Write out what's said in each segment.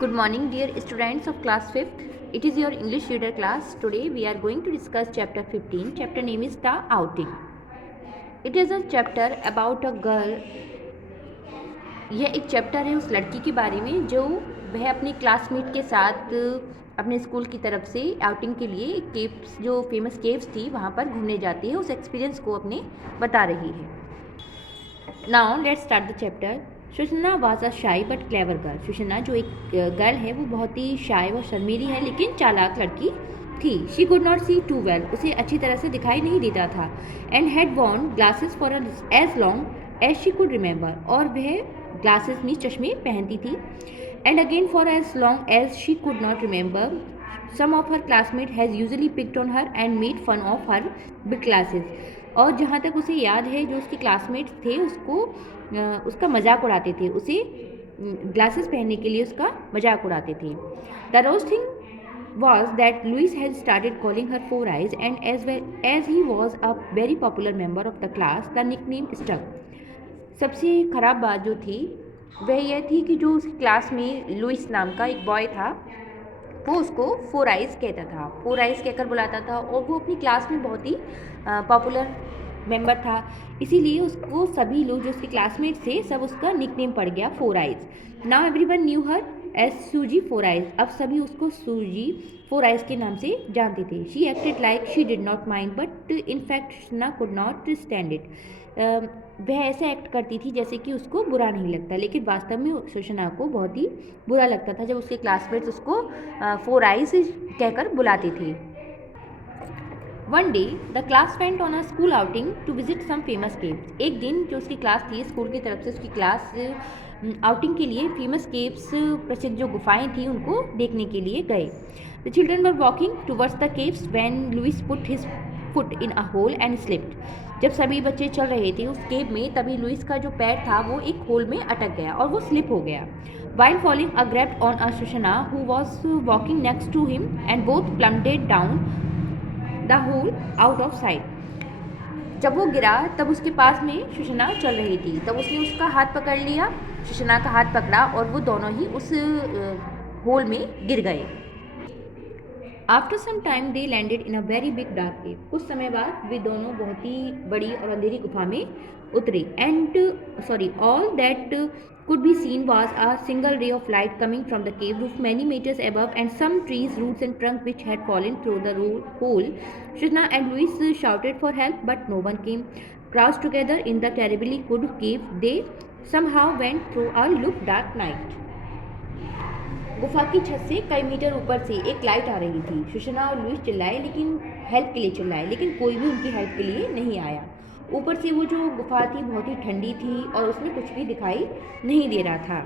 Good morning, dear students of class 5th. It is your English reader class. Today we are going to discuss chapter 15. Chapter name is The Outing. It is a chapter about a girl. यह एक chapter है उस लड़की के बारे में जो वह अपने क्लासमेट के साथ अपने स्कूल की तरफ से आउटिंग के लिए केव्स, जो फेमस केव्स थी, वहाँ पर घूमने जाती है। उस एक्सपीरियंस को अपने बता रही है। Now let's start the chapter. Sushma was a शाई बट क्लेवर गर्ल। सुषमा जो एक गर्ल है वो बहुत ही शाय और शर्मीली है लेकिन चालाक लड़की थी। She could not see too well. उसे अच्छी तरह से दिखाई नहीं देता था। And had worn glasses for as long as she could remember. और वह ग्लासेस मीन्स चश्मे पहनती थी। And again for as long as she could not remember some of her classmate has usually picked on her and made fun of her big classes. और जहाँ तक उसे याद है जो उसके क्लासमेट्स थे उसका मजाक उड़ाते थे, उसे ग्लासेस पहनने के लिए उसका मजाक उड़ाते थे। The roast thing was that Louis had started calling her Four Eyes, and as well as he was a very popular member of the class, the nickname stuck. सबसे ख़राब बात जो थी वह यह थी कि जो उसकी क्लास में लुइस नाम का एक बॉय था वो उसको फोर आइज़ कहता था, फोर आइज़ कहकर बुलाता था। और वो अपनी क्लास में बहुत ही पॉपुलर मेंबर था, इसीलिए उसको सभी लोग जो उसके क्लासमेट थे सब उसका निकनेम पड़ गया four eyes. Now everyone knew her as Susie four eyes. अब सभी उसको सूजी फोर आइज़ के नाम से जानते थे। She acted like she did not mind but in fact Sushma could not stand it. वह ऐसे एक्ट करती थी जैसे कि उसको बुरा नहीं लगता, लेकिन वास्तव में सुषमा को बहुत ही बुरा लगता था जब उसके क्लासमेट्स उसको फोर आइज़ कहकर बुलाते थे। One day the class went on a school outing to visit some famous caves. एक दिन जो उसकी क्लास थी, स्कूल की तरफ से उसकी क्लास आउटिंग के लिए फेमस केव्स, प्रसिद्ध जो गुफाएं थी, उनको देखने के लिए गए। The children were walking towards the caves when Louis put his foot in a hole and slipped. जब सभी बच्चे चल रहे थे उस केव में, तभी लुइस का जो पैर था वो एक होल में अटक गया और वो स्लिप हो गया। While falling, grabbed on a Sushana who was walking next to him, and both plummeted down the hole out of sight. जब वो गिरा तब उसके पास में सुषमा चल रही थी, तब उसने उसका हाथ पकड़ लिया, सुषमा का हाथ पकड़ा और वो दोनों ही उस होल में गिर गए। After some time they landed in a very big dark cave. कुछ समय बाद वे दोनों बहुत ही बड़ी और अंधेरी गुफा में उतरे। All that could be seen was a single ray of light coming from the cave roof many meters above, and some trees, roots and trunk which had fallen through the hole. Shishna and Louis shouted for help, but no one came. Crouched together in the terribly cold cave, they somehow went through a look dark night. गुफा की छत से कई metre ऊपर से एक light आ रही थी। सुषमा और लुइस चिल्लाए, लेकिन हेल्प के लिए चिल्लाए, लेकिन कोई भी उनकी हेल्प के लिए नहीं आया। ऊपर से वो जो गुफा थी बहुत ही ठंडी थी और उसमें कुछ भी दिखाई नहीं दे रहा था।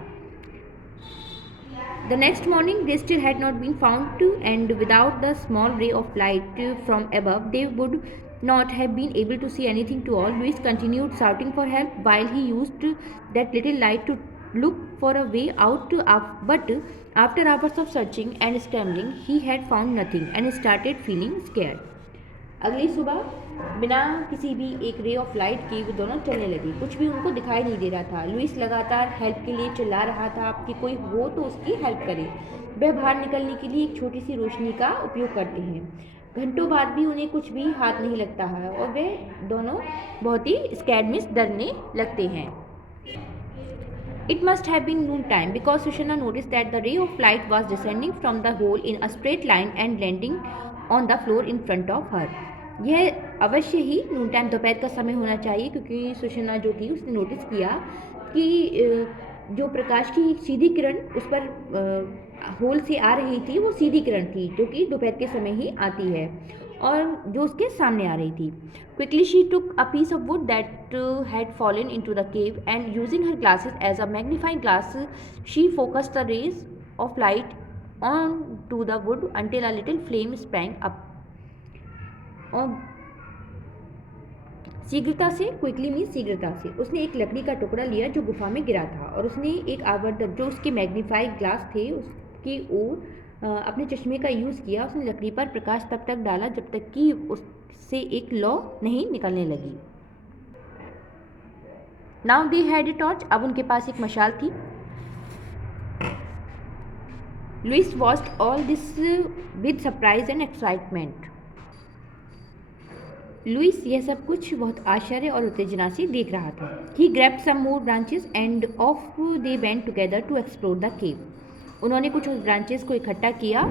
The next morning they still had not been found, and without the small ray of light from above they would not have been able to see anything to all. Louis continued shouting for help while he used that little light to look for a way out, but after hours of searching and scrambling he had found nothing and started feeling scared. अगली सुबह बिना किसी भी एक रे of light के वो दोनों चलने लगे। कुछ भी उनको दिखाई नहीं दे रहा था। लुइस लगातार हेल्प के लिए चिल्ला रहा था कि कोई हो तो उसकी हेल्प करे। वह बाहर निकलने के लिए एक छोटी सी रोशनी का उपयोग करते हैं। घंटों बाद भी उन्हें कुछ भी हाथ नहीं लगता है और वे दोनों बहुत ही स्कैर्ड में डरने लगते हैं। It must have been noon time because Sushana noticed that the ray of light was descending from the hole in a straight line and landing on the floor in front of her. यह अवश्य ही नून time दोपहर का समय होना चाहिए, क्योंकि सुषमा जो थी उसने नोटिस किया कि जो प्रकाश की सीधी किरण उस पर होल से आ रही थी वो सीधी किरण थी जो कि दोपहर के समय ही आती है और जो उसके सामने आ रही थी। Quickly she took a piece of wood that had fallen into the cave, and using her glasses as a magnifying glass she focused the rays of light onto the wood until a little flame sprang up. और शीघ्रता से, quickly mean शीघ्रता से, उसने एक लकड़ी का टुकड़ा लिया जो गुफा में गिरा था और उसने एक आवर्धक जो उसके मैग्नीफाइड ग्लास थे उसकी ओर अपने चश्मे का यूज़ किया। उसने लकड़ी पर प्रकाश तब तक डाला जब तक कि उससे एक लौ नहीं निकलने लगी। Now they had a torch. अब उनके पास एक मशाल थी। Louis watched all this with surprise and excitement. Louis यह सब कुछ बहुत आश्चर्य और उत्तेजना से देख रहा था। He grabbed some more branches and off they went together to explore the cave. उन्होंने कुछ उस ब्रांचेस को इकट्ठा किया।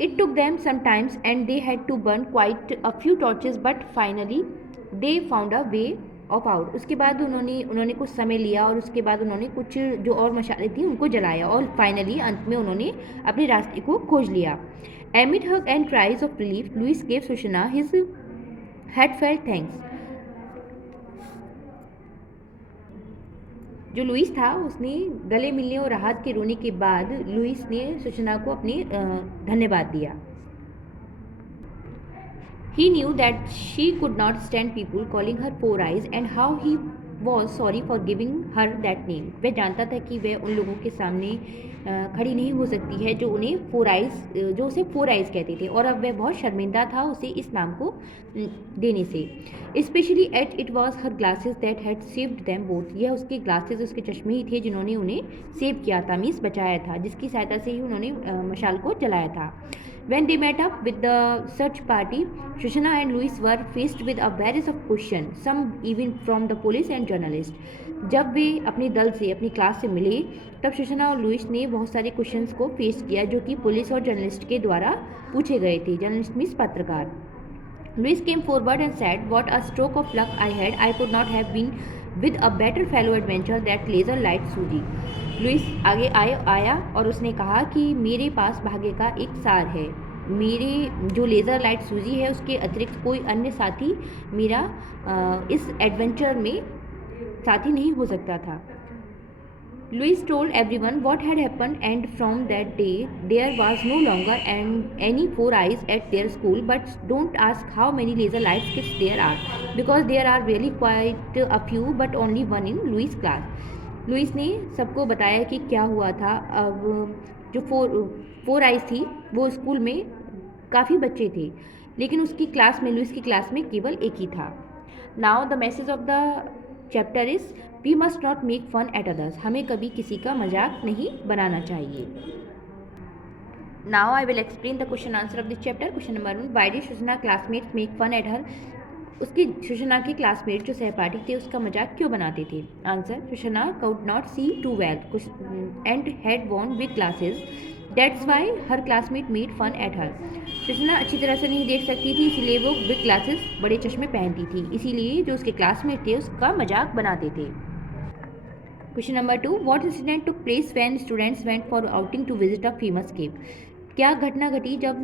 It took them some times and they had to burn quite a few torches but finally they found a way of out. उसके बाद उन्होंने कुछ समय लिया और उसके बाद उन्होंने कुछ जो और मशालें थी उनको जलाया और फाइनली अंत में उन्होंने अपने रास्ते को खोज लिया। Amid hugs and cries of relief Louis gave Shoshana his heartfelt thanks। जो लुइस था उसने गले मिलने और राहत के रोने के बाद लुइस ने सुशना को अपने धन्यवाद दिया। He knew that she could not stand people calling her Four Eyes and how he was sorry for giving her that name। वह जानता था कि वह उन लोगों के सामने खड़ी नहीं हो सकती है जो उन्हें जो उसे फोर आइज कहते थे और अब वह बहुत शर्मिंदा था उसे इस नाम को देने से। Specially at it was her glasses that had saved them both. यह उसके ग्लासेस उसके चश्मे ही थे जिन्होंने उन्हें सेव किया था, मीन्स बचाया था, जिसकी सहायता से ही उन्होंने मशाल को जलाया था। When they met up with the search party, Shoshana and Louis were faced with a variety of questions, some even from the police and journalists। जब वे अपने दल से अपनी क्लास से मिले तब शोशना और लुइस ने बहुत सारे क्वेश्चंस को फेस किया जो कि पुलिस और जर्नलिस्ट के द्वारा पूछे गए थे। जर्नलिस्ट मीन्स पत्रकार। Louis came forward and said, "What a stroke of luck I had! I could not have been with a better fellow adventurer that laser light Suji। Louis आगे आया और उसने कहा कि मेरे पास भाग्य का एक सार है। मेरे जो लेज़र लाइट सूजी है उसके अतिरिक्त कोई अन्य साथी मेरा इस एडवेंचर में साथी नहीं हो सकता था। Louis told everyone what had happened and from that day there was no longer any Four Eyes at their school, but don't ask how many laser lights kids there are because there are really quite a few but only one in Louis' class। Louis ने सबको बताया कि क्या हुआ था। अब जो four eyes थी वो स्कूल में काफ़ी बच्चे थे लेकिन उसकी क्लास में लुइस की क्लास में केवल एक ही था। Now the message of the chapter is we must not make fun at others. हमें कभी किसी का मजाक नहीं बनाना चाहिए। Now I will explain the question answer of this chapter. Question number 1, why did Shoshana classmates make fun at her. उसकी Shoshana के क्लासमेट जो सहपाठी थे उसका मजाक क्यों बनाते थे। Answer, Shoshana could not see too well and had worn big glasses, that's why her classmate made fun at her. Shoshana अच्छी तरह से नहीं देख सकती थी इसलिए वो बिग ग्लासेस बड़े चश्मे पहनती थी, इसीलिए जो उसके क्लासमेट थे उसका मजाक बनाते थे। Question number 2, what incident took place when students went for outing to visit a famous cave. क्या घटना घटी जब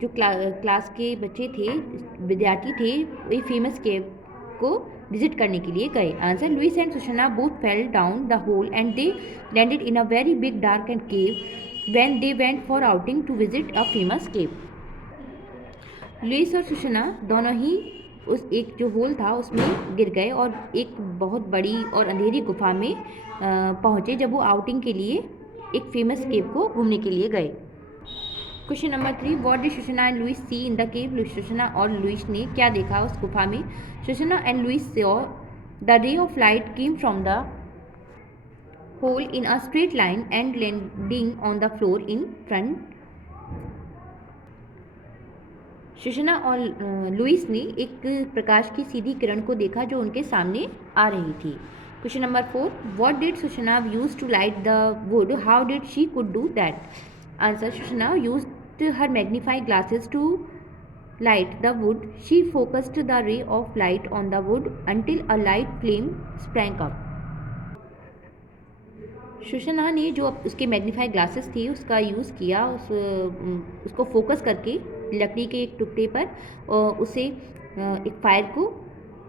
जो क्लास के बच्चे थे, विद्यार्थी थे, वही फेमस केव को विजिट करने के लिए गए। Answer, Louis and Shoshana both fell down the hole and they landed in a very big dark and cave when they went for outing to visit a famous cave. Louis और Shoshana दोनों ही उस एक जो whole था उसमें गिर गए और एक बहुत बड़ी और अंधेरी गुफा में पहुँचे जब वो आउटिंग के लिए एक फेमस केव को घूमने के लिए गए। Question number 3, what did Shoshana and Louis see in the cave. Shoshana और लुइस ने क्या देखा उस गुफा में। Shoshana and Louis saw the ray of light came from the hole in a straight line and landing on the floor in front. Shoshana और Louis ने एक प्रकाश की सीधी किरण को देखा जो उनके सामने आ रही थी। Question number 4, what did Shoshana use to light the wood, how did she could do that. Answer, Shoshana used her magnifying glasses to light the wood. She focused the ray of light on the wood until a light flame sprang up। शोशना ने जो उसके magnified glasses थी उसका use किया उसको focus करके लकड़ी के एक टुकड़े पर उसे एक फायर को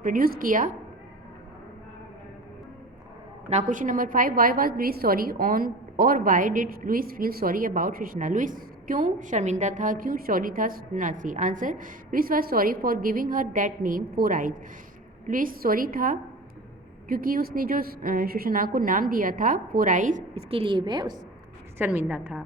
प्रोड्यूस किया। Now question number 5, why was Louis sorry on और why did Louis feel sorry about Shoshana. Louis क्यों शर्मिंदा था, क्यों सॉरी था शोशना से। Answer, Louis was sorry for giving her that name four eyes. Louis sorry था क्योंकि उसने जो शोशना को नाम दिया था फोर आइज, इसके लिए वह शर्मिंदा था।